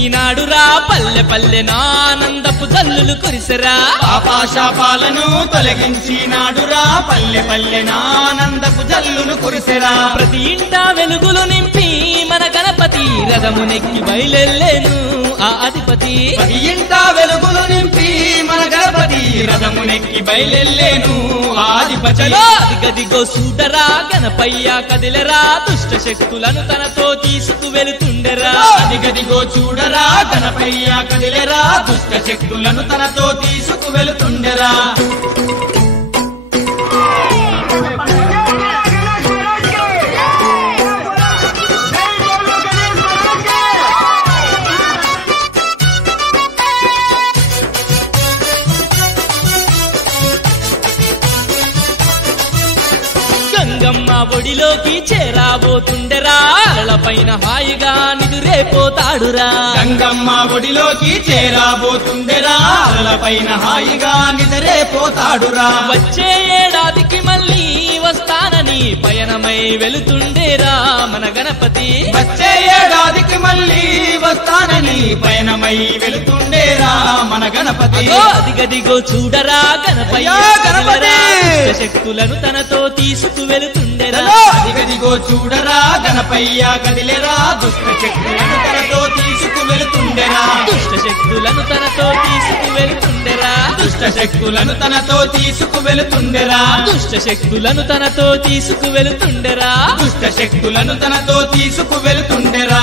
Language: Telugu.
ఈనాడురా పల్లె పల్లె నానందపు జల్లులు కురిసెరా పాపాశాపాలను తొలగించినాడురా పల్లె పల్లె నానందపు జల్లులు కురిసెరా ప్రతి ఇంట వెలుగులు నింపి మన గణపతి రథమునెక్కి బయలెల్లేను ఆ అధిపతి ప్రతి ఇంట వెలుగులు నింపి మన గణపతి రథమునెక్కి బయలెల్లేను ఆధిపతి గదిగో సూటరా గణపయ్య కదిలరా దుష్ట శక్తులను తనతో తీసుకువెళుతుండెరా గదిగో చూడరా గణపయ్య కదిలెరా దుష్ట శక్తులను తనతో తీసుకువెళుతుండెరా గంగమ్మ ఒడిలోకి చేరాబోతుండెరా అలపైన హాయిగా నిదురేపోతాడురా గంగమ్మ ఒడిలోకి చేరాబోతుండెరా అలపైన హాయిగా నిద్రేపోతాడురా వచ్చే ఏడాదికి మళ్ళీ వస్తానని పయనమై వెళుతుండేరా మన గణపతి వచ్చే ఏడాదికి మళ్ళీ వస్తానని పయనమై వెళుతుండేరా మన గణపతి అదిగదిగో చూడరా గణపయ్య శక్తులను తనతో తీసుకువెళుతుండెరా అదిగదిగో చూడరా గణపయ్య కదిలేరా దుష్ట శక్తులను తనతో తీసుకువెళుతుండెరా దుష్ట శక్తులను తనతో తీసుకువెళుతుండెరా దుష్ట శక్తులను తనతో తీసుకువెళుతుండెరా దుష్ట శక్తులను తనతో తీసుకువెళుతుండెరా దుష్ట శక్తులను తనతో తీసుకువెళుతుండెరా